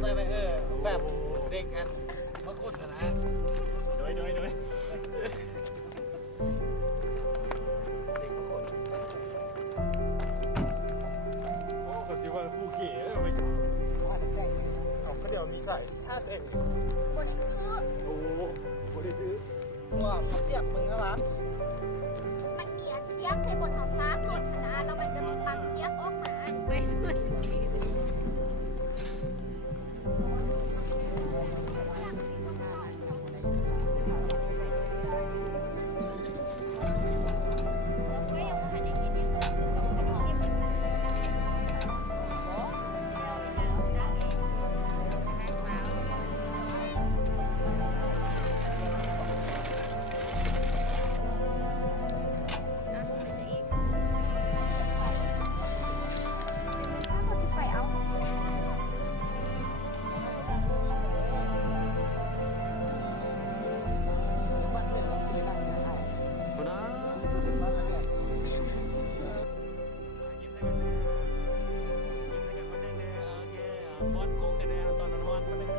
ใส่ไปแบบเด็กกันมาขุดนะโดยเด็กมาขุดโอ้ก็ถือว่าคู่เก๋ไปว่าแต่งเอาก็เดี๋ยวมีใส่ท่าแต่ง บริสุทธิ์ โอ้โหได้ซื้อว่าเขาเสียบมึงนะวะ มันมีอันเสียบใส่บนหัวซ้ำหมดนะแล้วมันจะมีปังเสียบออกมาไปสุดตอนกุ้งกันเลยตอนนอนมาเลย